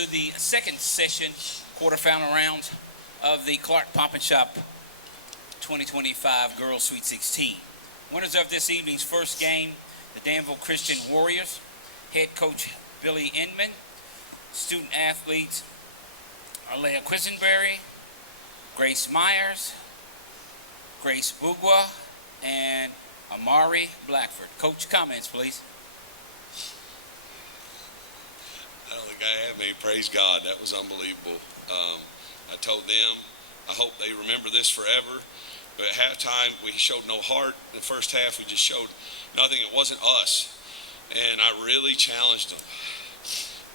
to the second session, quarterfinal round of the Clark Pomp and Shop 2025 Girls Sweet 16. Winners of this evening's first game, the Danville Christian Warriors, head coach Billy Inman, student athletes Arlea Quisenberry, Grace Myers, Grace Bugwa, and Amari Blackford. Coach, comments, please. I don't think I have any. Praise God. That was unbelievable. I told them, I hope they remember this forever. But at halftime, we showed no heart. In the first half, we just showed nothing. It wasn't us. And I really challenged them.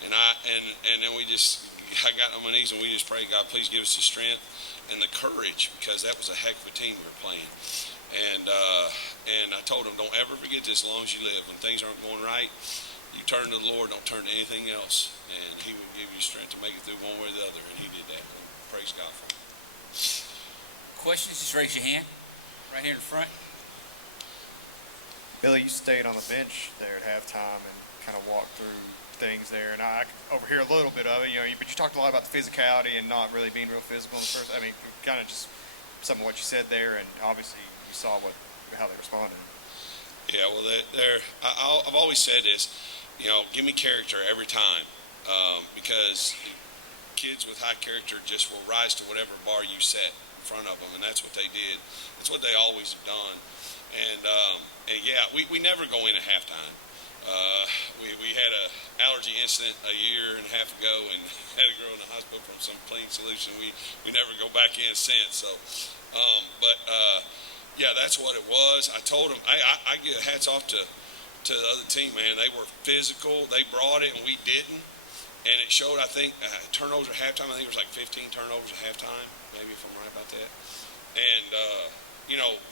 And then I got on my knees and we just prayed, God, please give us the strength and the courage, because that was a heck of a team we were playing. And I told them, don't ever forget this as long as you live. When things aren't going right, you turn to the Lord, don't turn to anything else. And He will give you strength to make it through one way or the other. And He did that. Praise God for Him. Questions? Just raise your hand right here in front. Billy, you stayed on the bench there at halftime and kind of walked through things there, and I overhear a little bit of it, but you talked a lot about the physicality and not really being real physical in the first. I mean, kind of just some of what you said there, and obviously you saw how they responded. Yeah, well, I've always said this, give me character every time, because kids with high character just will rise to whatever bar you set in front of them, and that's what they did. That's what they always have done. And yeah, we never go in at halftime. We had an allergy incident a year and a half ago and had a girl in the hospital from some plain solution. We never go back in since. So, yeah, that's what it was. I told them, I give hats off to the other team, man. They were physical. They brought it, and we didn't. And it showed, I think, turnovers at halftime. I think it was like 15 turnovers at halftime, maybe, if I'm right about that. And,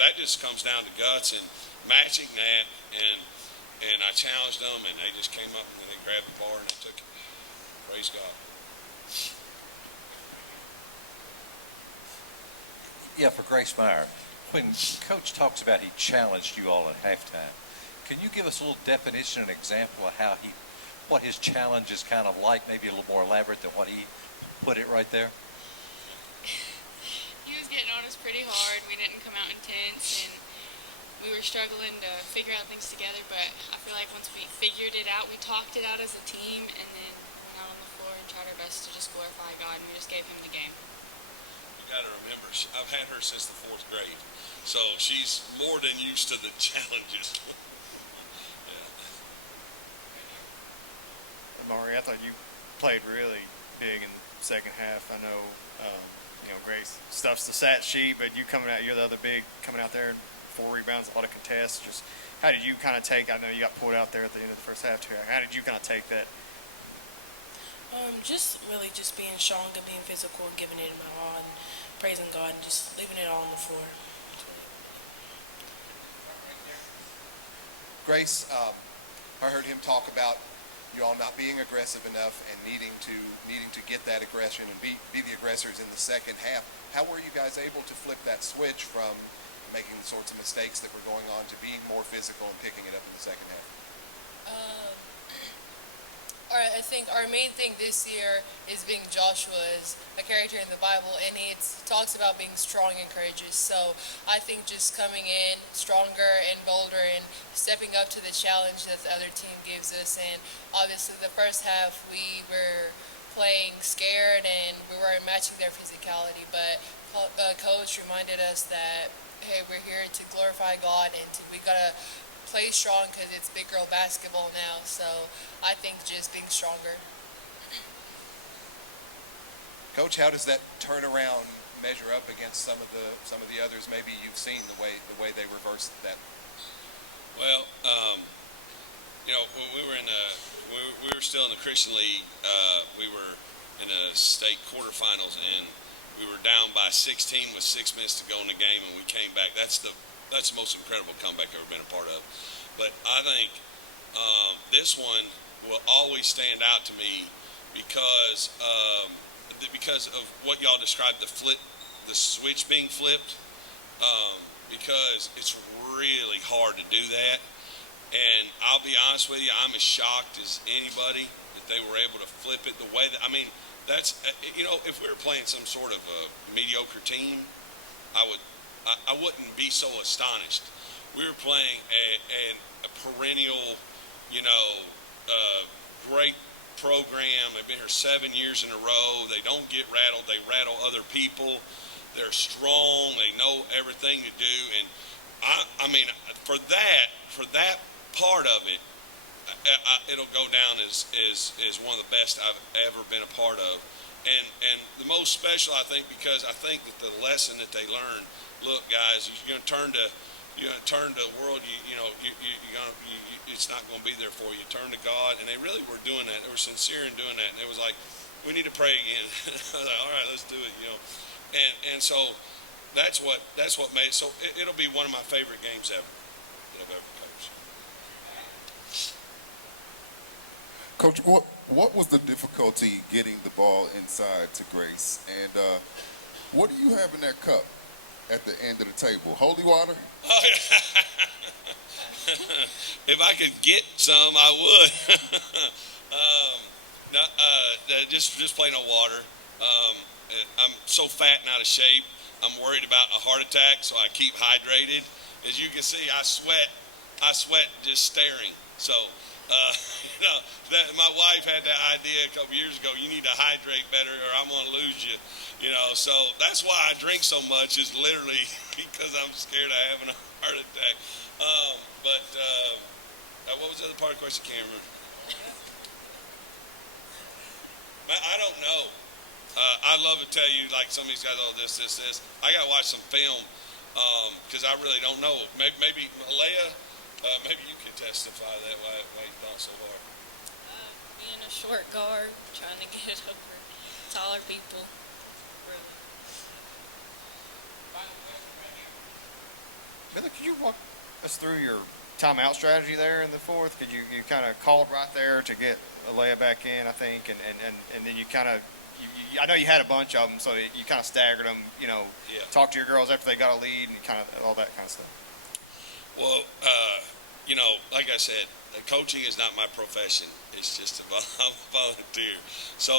that just comes down to guts and matching that. And I challenged them, and they just came up and they grabbed the bar and they took it. Praise God. Yeah, for Grace Meyer, when Coach talks about he challenged you all at halftime, can you give us a little definition and example of what his challenge is kind of like, maybe a little more elaborate than what he put it right there? He was getting on us pretty hard. We didn't come out intense, and we were struggling to figure out things together, but I feel like once we figured it out, we talked it out as a team, and then went out on the floor and tried our best to just glorify God, and we just gave Him the game. You got to remember, I've had her since the 4th grade, so she's more than used to the challenges. Yeah. Amari, I thought you played really big in the second half. I know, Grace stuffs the stat sheet, but you're the other big coming out there and 4 rebounds, a lot of contests. Just how did you kind of take? I know you got pulled out there at the end of the first half too. How did you kind of take that? Just being strong and being physical and giving it my all and praising God and just leaving it all on the floor. Grace, I heard him talk about you all not being aggressive enough and needing to get that aggression and be the aggressors in the second half. How were you guys able to flip that switch from making the sorts of mistakes that were going on to being more physical and picking it up in the second half? I think our main thing this year is being Joshua as a character in the Bible, and it talks about being strong and courageous. So I think just coming in stronger and bolder and stepping up to the challenge that the other team gives us. And obviously the first half we were playing scared and we weren't matching their physicality, but Coach reminded us that, hey, we're here to glorify God and we gotta play strong because it's big girl basketball now. So I think just being stronger. Coach, how does that turnaround measure up against some of the others maybe you've seen, the way they reversed that? Well, when we were still in the Christian League, we were in the state quarterfinals, and we were down by 16 with 6 minutes to go in the game, and we came back. That's the most incredible comeback I've ever been a part of. But I think this one will always stand out to me because of what y'all described, the switch being flipped, because it's really hard to do that. And I'll be honest with you, I'm as shocked as anybody that they were able to flip it the way that, I mean, that's, if we were playing some sort of a mediocre team, I wouldn't be so astonished. We were playing a perennial, great program. They've been here 7 years in a row. They don't get rattled. They rattle other people. They're strong. They know everything to do. And I mean, for that part of it, it'll go down as one of the best I've ever been a part of. And the most special, I think, because I think that the lesson that they learn, look, guys, you're going to turn to the world. It's not going to be there for you. Turn to God, and they really were doing that. They were sincere in doing that, and it was like, we need to pray again. I was like, all right, let's do it. And so that's what made it. So it'll be one of my favorite games ever that I've ever coached. Coach, what was the difficulty getting the ball inside to Grace? And what do you have in that cup at the end of the table? Holy water? Oh, yeah. If I could get some, I would. Just plain old water. I'm so fat and out of shape. I'm worried about a heart attack, so I keep hydrated. As you can see, I sweat just staring. So, that my wife had that idea a couple years ago. You need to hydrate better, or I'm going to lose you. So that's why I drink so much. Is literally because I'm scared of having a heart attack. What was the other part of the question? Can't remember. I don't know. I'd love to tell you, like some of these guys, this. I got to watch some film because I really don't know. Maybe Leia, maybe you could testify that why you thought so hard. Being a short guard, trying to get it over taller people. Really. Billy, could you walk us through your timeout strategy there in the fourth? Could you kind of called right there to get Alea back in, I think, and then you kind of, I know you had a bunch of them, so you kind of staggered them, Yeah. talked to your girls after they got a lead and kind of all that kind of stuff. Well, like I said, coaching is not my profession. It's just I'm a volunteer. So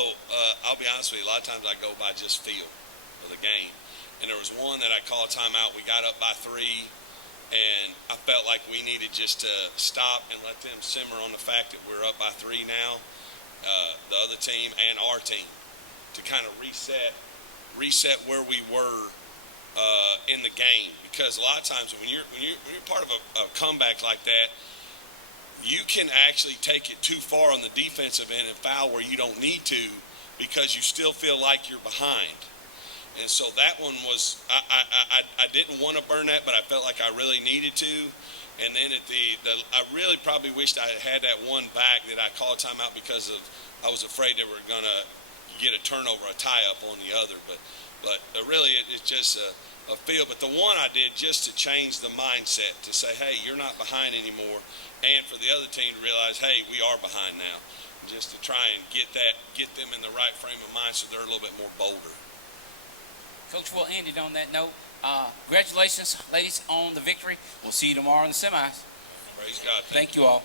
I'll be honest with you, a lot of times I go by just feel of the game. And there was one that I called timeout. We got up by 3, and I felt like we needed just to stop and let them simmer on the fact that we're up by 3 now, the other team and our team, to kind of reset where we were in the game. Because a lot of times when you're part of a comeback like that, you can actually take it too far on the defensive end and foul where you don't need to because you still feel like you're behind. And so that one was, I didn't want to burn that, but I felt like I really needed to. And then I really probably wished I had that one back that I called timeout because I was afraid they were going to get a turnover, a tie-up on the other. But really it's just a feel. But the one I did just to change the mindset, to say, hey, you're not behind anymore. And for the other team to realize, hey, we are behind now. Just to try and get them in the right frame of mind so they're a little bit more bolder. Coach, we'll end it on that note. Congratulations, ladies, on the victory. We'll see you tomorrow in the semis. Praise God. Thank you all.